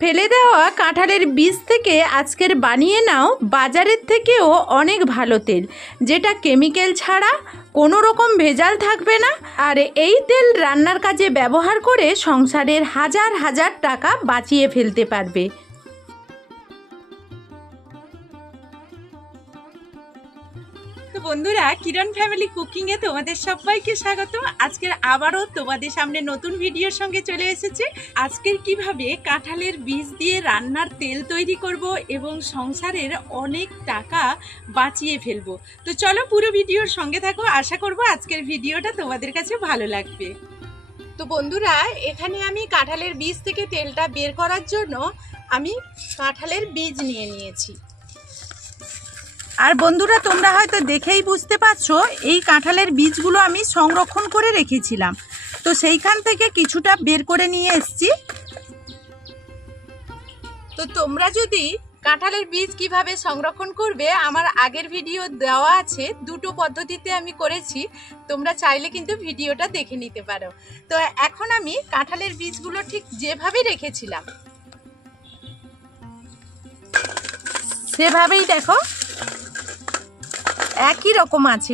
ফেলে দেওয়া কাঁঠালের বীজ থেকে আজকের বানিয়ে নাও বাজারের থেকেও অনেক ভালো তেল, যেটা কেমিক্যাল ছাড়া, কোনো রকম ভেজাল থাকবে না। আর এই তেল রান্নার কাজে ব্যবহার করে সংসারের হাজার হাজার টাকা বাঁচিয়ে ফেলতে পারবে। তো বন্ধুরা, কিরণ ফ্যামিলি কুকিংয়ে তোমাদের সবাইকে স্বাগত। আজকের আবারও তোমাদের সামনে নতুন ভিডিওর সঙ্গে চলে এসেছে। আজকের কিভাবে কাঁঠালের বীজ দিয়ে রান্নার তেল তৈরি করব এবং সংসারের অনেক টাকা বাঁচিয়ে ফেলবো। তো চলো পুরো ভিডিওর সঙ্গে থাকো, আশা করব আজকের ভিডিওটা তোমাদের কাছে ভালো লাগবে। তো বন্ধুরা, এখানে আমি কাঁঠালের বীজ থেকে তেলটা বের করার জন্য আমি কাঁঠালের বীজ নিয়ে নিয়েছি। আর বন্ধুরা, তোমরা হয়তো দেখেই বুঝতে পারছো এই কাঁঠালের বীজগুলো আমি সংরক্ষণ করে রেখেছিলাম, তো সেইখান থেকে কিছুটা বের করে নিয়ে এসেছি। তো তোমরা যদি কাঁঠালের বীজ কিভাবে সংরক্ষণ করবে আমার আগের ভিডিও দেওয়া আছে, দুটো পদ্ধতিতে আমি করেছি, তোমরা চাইলে কিন্তু ভিডিওটা দেখে নিতে পারো। তো এখন আমি কাঁঠালের বীজগুলো ঠিক যেভাবে রেখেছিলাম সেভাবেই দেখো একই রকম আছে,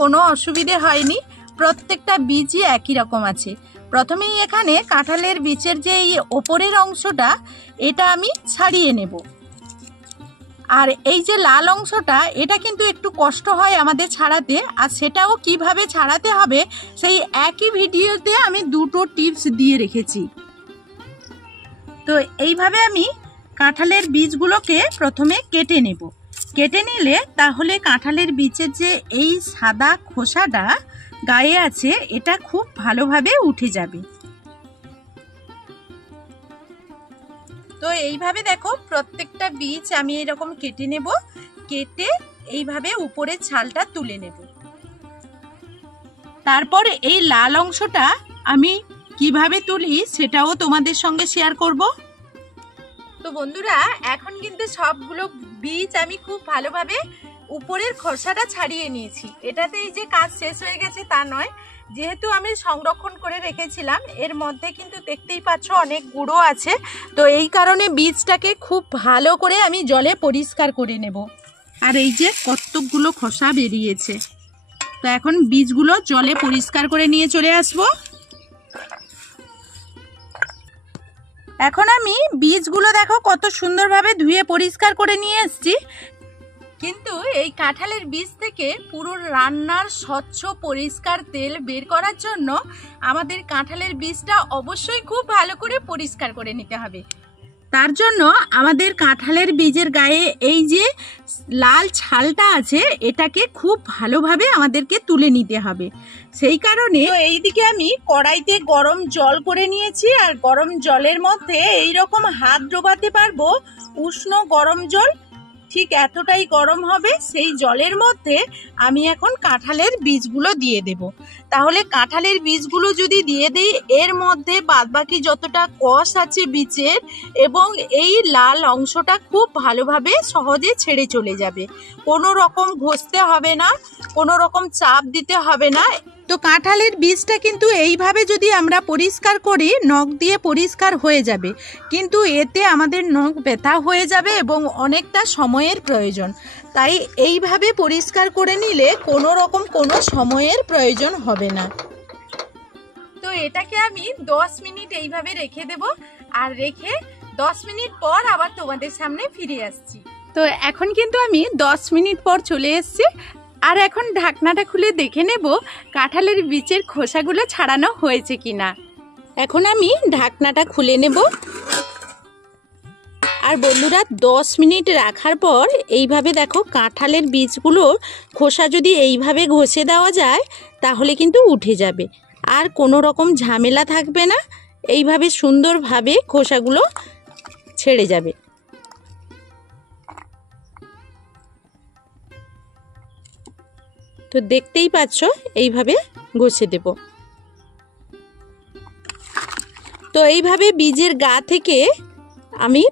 কোনো অসুবিধে হয়নি, প্রত্যেকটা বীজই একই রকম আছে। প্রথমেই এখানে কাঁঠালের বীজের যে এই ওপরের অংশটা, এটা আমি ছাড়িয়ে নেব। আর এই যে লাল অংশটা, এটা কিন্তু একটু কষ্ট হয় আমাদের ছাড়াতে, আর সেটাও কিভাবে ছাড়াতে হবে সেই একই ভিডিওতে আমি দুটো টিপস দিয়ে রেখেছি। তো এইভাবে আমি কাঁঠালের বীজগুলোকে প্রথমে কেটে নেব। কেটে নিলে তাহলে কাঁঠালের বীজের যে এই সাদা খোসাটা গায়ে আছে, এটা খুব ভালোভাবে উঠে যাবে। তো এইভাবে দেখো প্রত্যেকটা বীজ আমি এরকম কেটে নেব, কেটে এইভাবে উপরের ছালটা তুলে নেব। তারপর এই লাল অংশটা আমি কিভাবে তুলি সেটাও তোমাদের সঙ্গে শেয়ার করব। তো বন্ধুরা, এখন কিন্তু সবগুলো বীজ আমি খুব ভালোভাবে উপরের খোসাটা ছাড়িয়ে নিয়েছি। এটাতেই যে কাজ শেষ হয়ে গেছে তা নয়, যেহেতু আমি সংরক্ষণ করে রেখেছিলাম, এর মধ্যে কিন্তু দেখতেই পাচ্ছ অনেক গুঁড়ো আছে, তো এই কারণে বীজটাকে খুব ভালো করে আমি জলে পরিষ্কার করে নেব। আর এই যে কতগুলো খোসা বেরিয়েছে, তো এখন বীজগুলো জলে পরিষ্কার করে নিয়ে চলে আসবো। এখন আমি বীজগুলো দেখো কত সুন্দরভাবে ধুয়ে পরিষ্কার করে নিয়ে এসেছি। কিন্তু এই কাঁঠালের বীজ থেকে পুরো রান্নার স্বচ্ছ পরিষ্কার তেল বের করার জন্য আমাদের কাঁঠালের বীজটা অবশ্যই খুব ভালো করে পরিষ্কার করে নিতে হবে। তার জন্য আমাদের কাঁঠালের বীজের গায়ে এই যে লাল ছালটা আছে, এটাকে খুব ভালোভাবে আমাদেরকে তুলে নিতে হবে। সেই কারণে এইদিকে আমি কড়াইতে গরম জল করে নিয়েছি, আর গরম জলের মধ্যে এইরকম হাত ডোবাতে পারবো উষ্ণ গরম জল, ঠিক এতটাই গরম হবে। সেই জলের মধ্যে আমি এখন কাঁঠালের বীজগুলো দিয়ে দেব। তাহলে কাঁঠালের বীজগুলো যদি দিয়ে দিই, এর মধ্যে বাদবাকি যতটা কষ আছে বীজের এবং এই লাল অংশটা খুব ভালোভাবে সহজে ছেড়ে চলে যাবে। কোনো রকম ঘষতে হবে না, কোনো রকম চাপ দিতে হবে না। তো কাঁঠালের বীজটা কিন্তু এইভাবে যদি আমরা পরিষ্কার করি, নখ দিয়ে পরিষ্কার হয়ে যাবে, কিন্তু এতে আমাদের নখ ব্যথা হয়ে যাবে এবং অনেকটা সময়ের প্রয়োজন। তাই এইভাবে পরিষ্কার করে নিলে কোনো রকম কোনো সময়ের প্রয়োজন হবে না। তো এটাকে আমি 10 মিনিট এইভাবে রেখে দেব, আর রেখে 10 মিনিট পর আবার তোমাদের সামনে ফিরে আসছি। তো এখন কিন্তু আমি 10 মিনিট পর চলে এসেছি, আর এখন ঢাকনাটা খুলে দেখে নেব কাঁঠালের বীজের খোসাগুলো ছাড়ানো হয়েছে কিনা। এখন আমি ঢাকনাটা খুলে নেব। আর বন্ধুরা, 10 মিনিট রাখার পর এইভাবে দেখো কাঁঠালের বীজগুলোর খোসা যদি এইভাবে ঘষে দেওয়া যায় তাহলে কিন্তু উঠে যাবে, আর কোনো রকম ঝামেলা থাকবে না, এইভাবে সুন্দরভাবে খোসাগুলো ছেড়ে যাবে। তো দেখতেই পাচ্ছ এইভাবে ঘষে দেব। তো এইভাবে বীজের গা থেকে আমি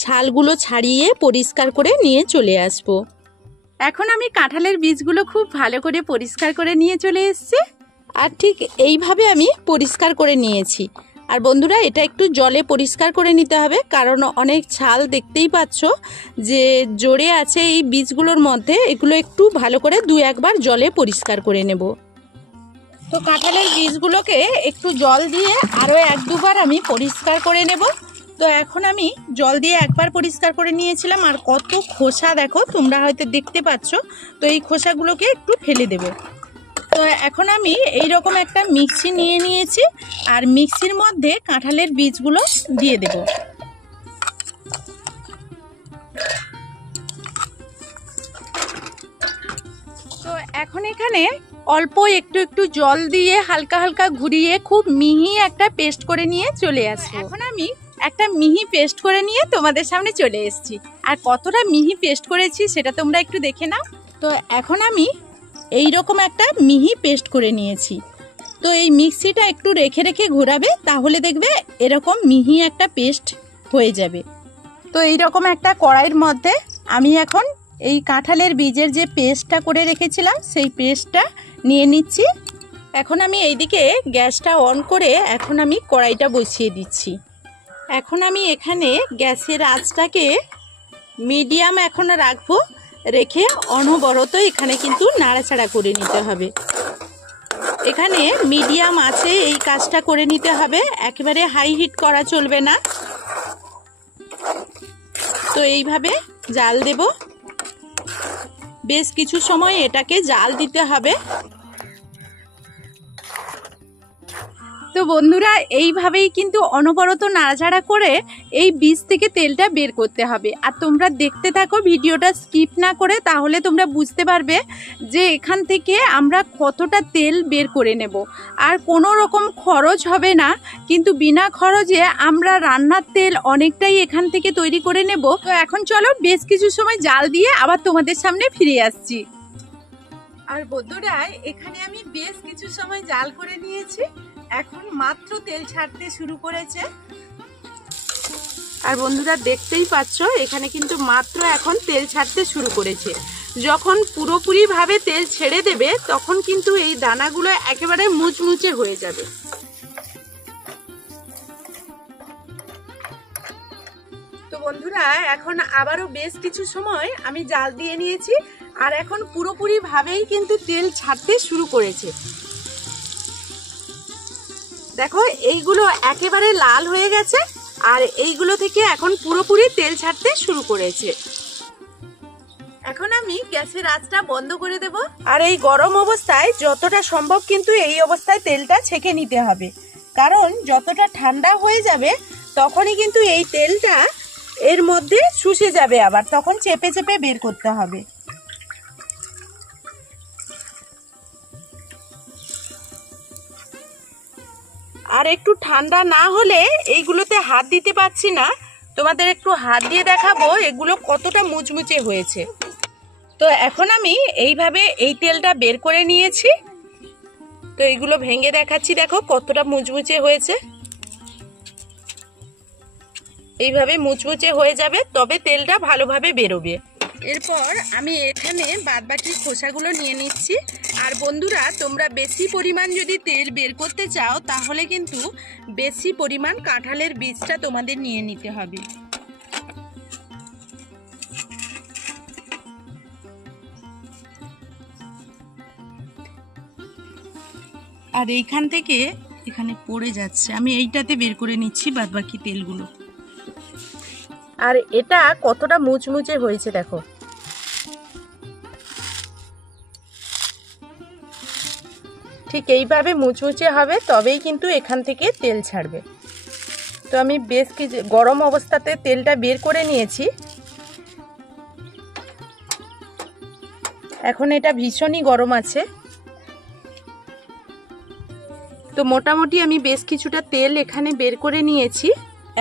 ছালগুলো ছাড়িয়ে পরিষ্কার করে নিয়ে চলে আসব। এখন আমি কাঁঠালের বীজগুলো খুব ভালো করে পরিষ্কার করে নিয়ে চলে এসেছি, আর ঠিক এইভাবে আমি পরিষ্কার করে নিয়েছি। আর বন্ধুরা এটা একটু জলে পরিষ্কার করে নিতে হবে, কারণ অনেক ছাল দেখতেই পাচ্ছ যে জড়ে আছে এই বীজগুলোর মধ্যে। এগুলো একটু ভালো করে 2-1 বার জলে পরিষ্কার করে নেব। তো কাঁঠালের বীজগুলোকে একটু জল দিয়ে আরও 1-2 বার আমি পরিষ্কার করে নেব। তো এখন আমি জল দিয়ে একবার পরিষ্কার করে নিয়েছিলাম, আর কত খোসা দেখো, তোমরা হয়তো দেখতে পাচ্ছ। তো এই খোসাগুলোকে একটু ফেলে দেব। তো এখন আমি এই রকম একটা মিক্সি নিয়ে নিয়েছি, আর মিক্সির মধ্যে কাঁঠালের বীজগুলো দিয়ে দেব। তো এখন এখানে অল্প একটু জল দিয়ে হালকা হালকা ঘুরিয়ে খুব মিহি একটা পেস্ট করে নিয়ে চলে আসবো। এখন আমি একটা মিহি পেস্ট করে নিয়ে তোমাদের সামনে চলে এসেছি, আর কতটা মিহি পেস্ট করেছি সেটা তোমরা একটু দেখে নাও। তো এখন আমি এই রকম একটা মিহি পেস্ট করে নিয়েছি। তো এই মিক্সিটা একটু রেখে রেখে ঘোরাবে, তাহলে দেখবে এরকম মিহি একটা পেস্ট হয়ে যাবে। তো এই রকম একটা কড়াইয়ের মধ্যে আমি এখন এই কাঁঠালের বীজের যে পেস্টটা করে রেখেছিলাম সেই পেস্টটা নিয়ে নিচ্ছি। এখন আমি এইদিকে গ্যাসটা অন করে এখন আমি কড়াইটা বসিয়ে দিচ্ছি। এখন আমি এখানে গ্যাসের আঁচটাকে মিডিয়াম এখন রাখবো, রেখে অনবরত এখানে কিন্তু নাড়াচাড়া করে নিতে হবে। এখানে মিডিয়াম আছে এই কাজটা করে নিতে হবে, একেবারে হাই হিট করা চলবে না। তো এইভাবে জাল দেব, বেশ কিছু সময় এটাকে জাল দিতে হবে। তো বন্ধুরা এইভাবেই কিন্তু অনবরত নাড়াচাড়া করে এই বীজ থেকে তেলটা বের করতে হবে। আর তোমরা দেখতে থাকো ভিডিওটা স্কিপ না করে, তাহলে তোমরা বুঝতে পারবে যে এখান থেকে আমরা কতটা তেল বের করে নেব। আর কোনো রকম খরচ হবে না, কিন্তু বিনা খরচে আমরা রান্নার তেল অনেকটাই এখান থেকে তৈরি করে নেব। তো এখন চলো বেশ কিছু সময় জাল দিয়ে আবার তোমাদের সামনে ফিরে আসছি। আর বন্ধুরা এখানে আমি বেশ কিছু সময় জাল করে নিয়েছি, এখন মাত্র তেল ছাড়তে শুরু করেছে। আর বন্ধুরা দেখতেই পাচ্ছ এখানে কিন্তু মাত্র এখন তেল ছাড়তে শুরু করেছে। যখন পুরোপুরি ভাবে তেল ছেড়ে দেবে তখন কিন্তু এই দানাগুলো একেবারে মুচমুচে হয়ে যাবে। তো বন্ধুরা এখন আবারও বেশ কিছু সময় আমি জাল দিয়ে নিয়েছি, আর এখন পুরোপুরি ভাবেই কিন্তু তেল ছাড়তে শুরু করেছে। দেখো এইগুলো একেবারে লাল হয়ে গেছে, আর এইগুলো থেকে এখন পুরোপুরি তেল ছাড়তে শুরু করেছে। এখন আমি গ্যাসের আঁচটা বন্ধ করে দেব, আর এই গরম অবস্থায় যতটা সম্ভব কিন্তু এই অবস্থায় তেলটা ছেঁকে নিতে হবে, কারণ যতটা ঠান্ডা হয়ে যাবে তখনই কিন্তু এই তেলটা এর মধ্যে শুষে যাবে, আবার তখন চেপে চেপে বের করতে হবে। আর একটু ঠান্ডা না হলে এইগুলোতে হাত দিতে পারছি না, তোমাদের একটু হাত দিয়ে দেখাবো এগুলো কতটা মুচমুচে হয়েছে। তো এখন আমি এইভাবে এই তেলটা বের করে নিয়েছি, তো এইগুলো ভেঙে দেখাচ্ছি, দেখো কতটা মুচমুচে হয়েছে। এইভাবে মুচমুচে হয়ে যাবে তবে তেলটা ভালোভাবে বেরোবে। এরপর আমি এখানে বাদবাকি খোসাগুলো নিয়ে নিচ্ছি। আর বন্ধুরা তোমরা বেশি পরিমাণ যদি তেল বের করতে চাও তাহলে কিন্তু বেশি পরিমাণ কাঁঠালের বীজটা তোমাদের নিয়ে নিতে হবে। আর এইখান থেকে এখানে পড়ে যাচ্ছে, আমি এইটাতে বের করে নিচ্ছি বাদবাকি তেলগুলো। আর এটা কতটা মুচমুচে হয়েছে দেখো। ঠিক এইভাবে মুচমুচে হবে তবেই কিন্তু এখান থেকে তেল ছাড়বে। তো আমি বেশ কিছু গরম অবস্থাতে তেলটা বের করে নিয়েছি। এখন এটা ভীষণই গরম আছে। তো মোটামুটি আমি বেশ কিছুটা তেল এখানে বের করে নিয়েছি।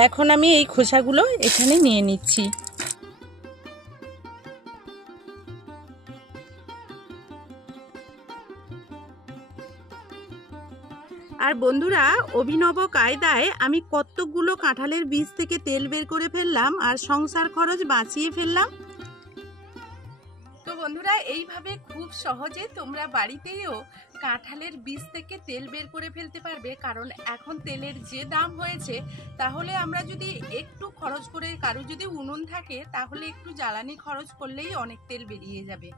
এখন আমি এই খোসাগুলো এখানে নিয়ে নিচ্ছি। আর বন্ধুরা অভিনব কায়দায় আমি কতগুলো কাঁঠালের বীজ থেকে তেল বের করে ফেললাম আর সংসার খরচ বাঁচিয়ে ফেললাম। তো বন্ধুরা এইভাবে খুব সহজে তোমরা বাড়িতেও কাঁঠালের বীজ থেকে তেল বের করে ফেলতে পারবে, কারণ এখন তেলের যে দাম হয়েছে, তাহলে আমরা যদি একটু খরচ করে, কারো যদি উনুন থাকে তাহলে একটু জ্বালানি খরচ করলেই অনেক তেল বেরিয়ে যাবে।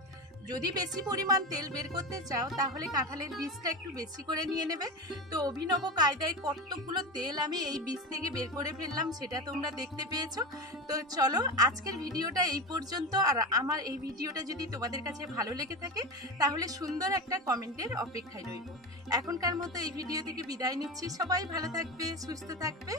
যদি বেশি পরিমাণ তেল বের করতে চাও তাহলে কাঁঠালের বীজটা একটু বেশি করে নিয়ে নেবে। তো অভিনব কায়দায় কতগুলো তেল আমি এই বীজ থেকে বের করে ফেললাম সেটা তোমরা দেখতে পেয়েছো। তো চলো আজকের ভিডিওটা এই পর্যন্ত। আর আমার এই ভিডিওটা যদি তোমাদের কাছে ভালো লেগে থাকে তাহলে সুন্দর একটা কমেন্টের অপেক্ষায় রইব। এখনকার মতো এই ভিডিও থেকে বিদায় নিচ্ছি। সবাই ভালো থাকবে, সুস্থ থাকবে।